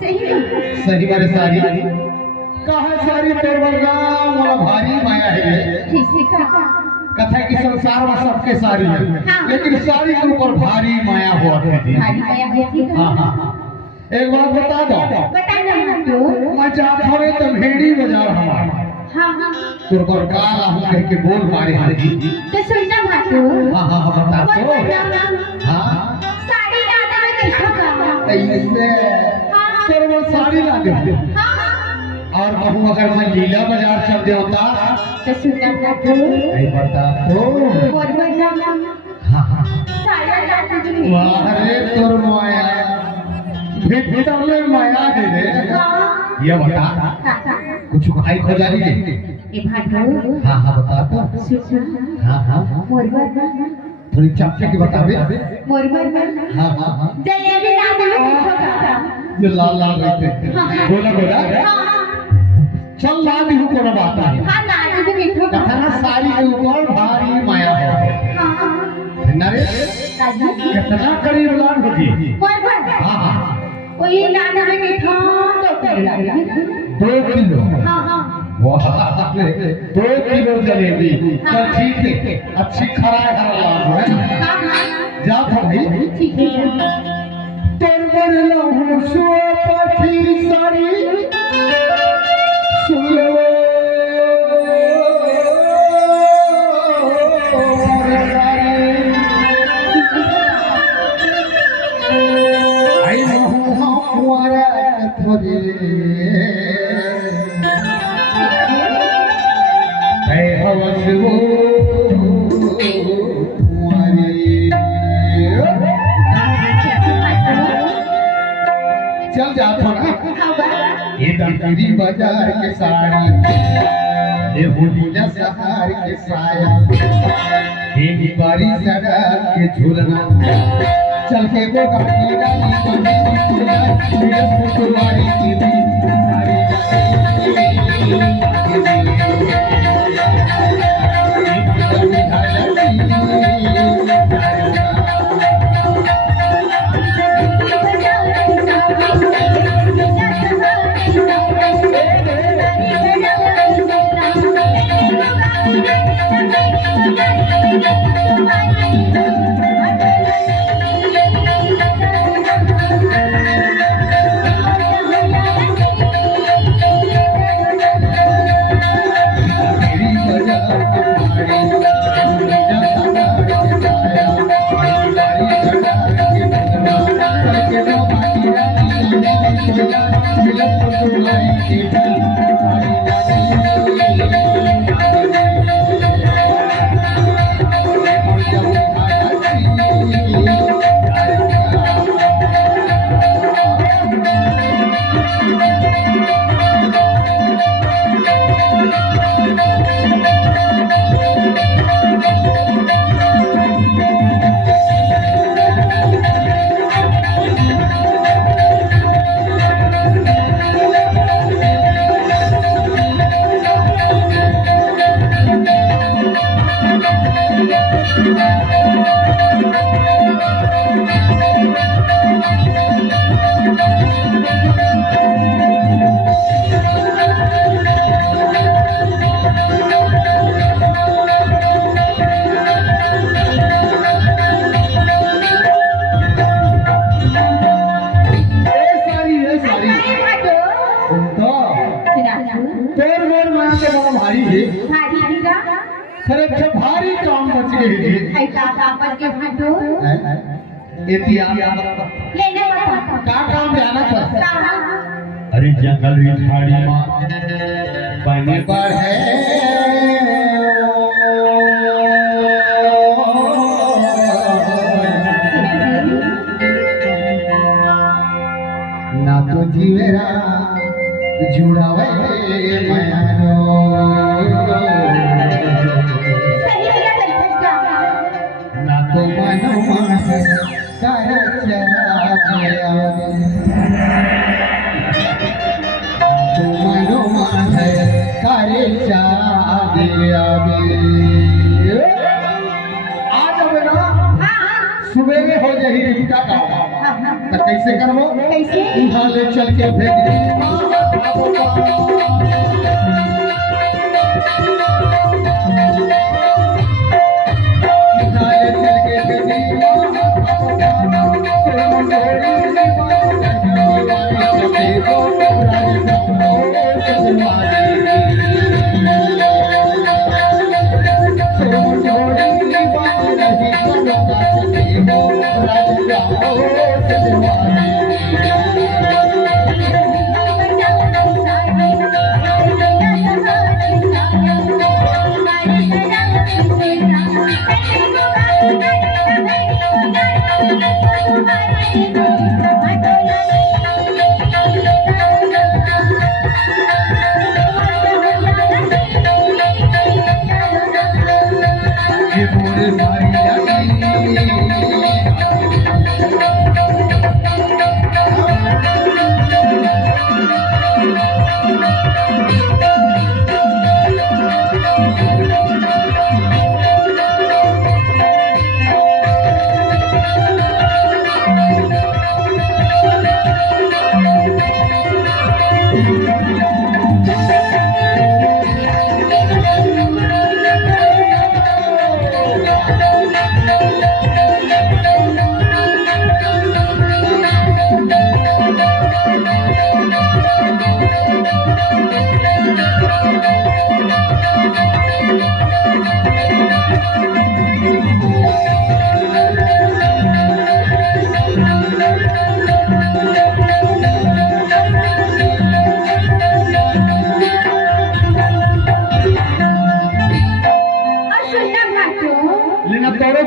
सही बारे सारी कहा सारी तोरवरगा मोला भारी माया है कथा की संसार में सबके सारी है लेकिन सारी के ऊपर भारी माया हुआ है हाँ हाँ एक बात बता दो मैं जात हवे damehadi बाजार हमारा तोर काल हम कह के बोल मारे हाजी तो सुनना भाटो हाँ हाँ हाँ बता तो हाँ साड़ी लाने में कैसा काम ऐसे तोर वो साड़ी ला दे और कहूँ अगर मैं लीला बाजार चल देवता तो सुनना भाटो नहीं बता तो हाँ हाँ वाह रे तोर माया भीतर ले माया है रे ये बता कुछ खाई खोजा लीजिए ये भाटो हाँ हाँ बता तो हाँ हाँ थोड़ी चपचे की बतावे हाँ हाँ हाँ जलेबी लाने में कैसा काम जो लाल लाल रहते बोला बोला चल ला दी को ना बात है हाँ लाने में कैसा कथा ना साड़ी के ऊपर भारी माया है नरे कितना करीब लान होती हाँ हाँ कोई लाने में कैसा तो 2 किलो हाँ हाँ वाह 2 किलो जलेबी चल ठीक है अच्छी खराय है जा भाई ठीक है तोर बरला हूँ सो पठी सारी सुनो आई महू हमारा थोड़े हवस वो चल जाता ना ये damehadi बाजार के साड़ी ये होलीना सहार के साया ये बारी सड़क के झूलना चल के वो गंगीना फुटवारी की भारी काम बच गई ऐसा कापड़ के भाटो लेने का काम जाना था अरे जंगल रिठाड़ी माँ पानी पर है ना तो जीवेरा जुड़ावे मयानो ना तो मनो मन कर चला गया तो मनो मन करे चला गया आज अब ना सुबह में हो जाए रिश्ता का तो कैसे करबो? कैसे? उठा ले चल के भेज दी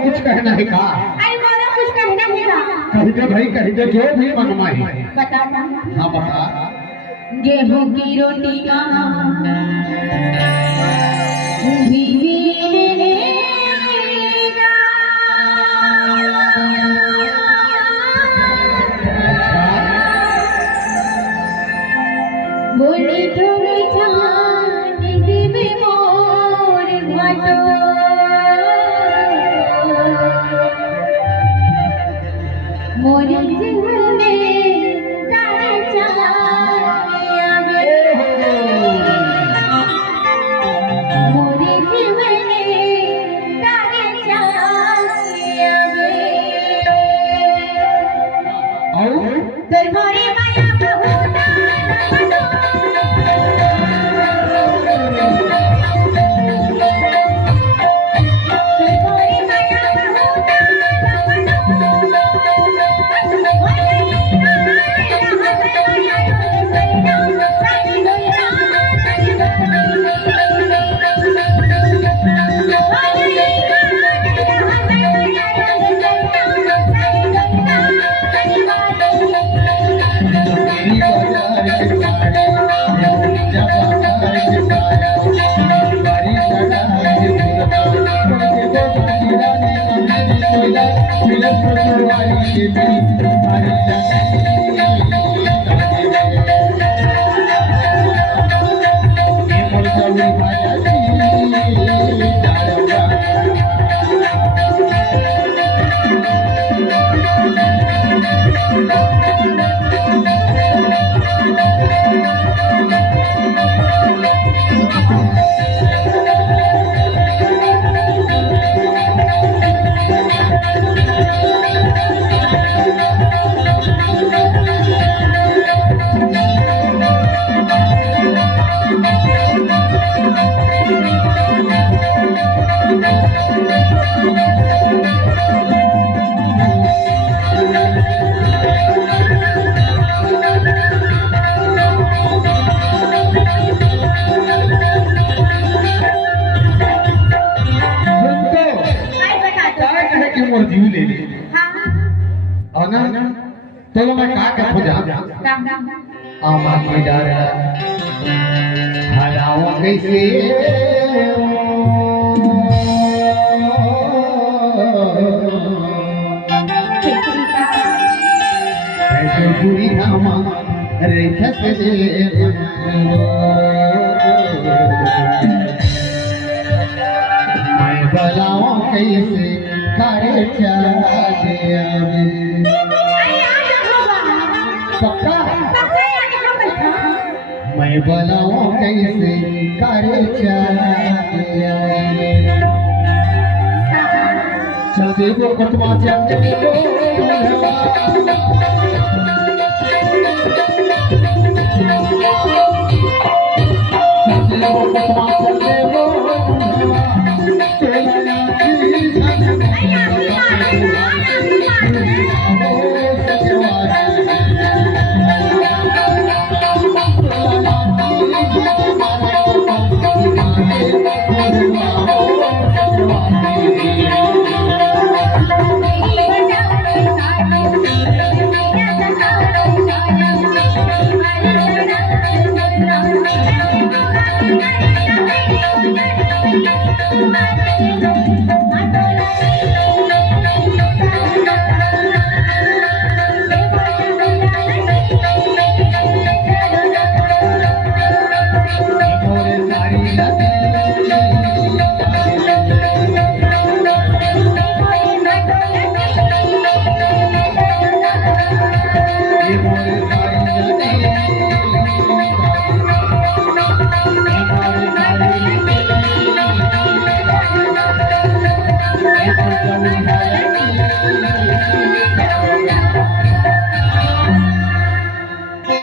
कुछ कहना है का? अरे मोरा कुछ कहना है का? कह दे भाई, कह दे जो भी मनमाई। बता ना। हाँ बता। गेहूं की रोटी बोली थोड़ी जान दिवे मोर घाटो मोर जीवन में तारे चाया मोर जीवन में तारे चाया और तर मोरे माया बहुता जीव ले ले और ना तो मैं का कर खोजा आमा की डार हलाओ कैसे ऐसे पूरी नामा रे खस दे मैं बलाओ कैसे करे चाहे पक्का पक्का यानी हम बैठा मैं बनाऊं कैसे करे चल देखो कटवा चलते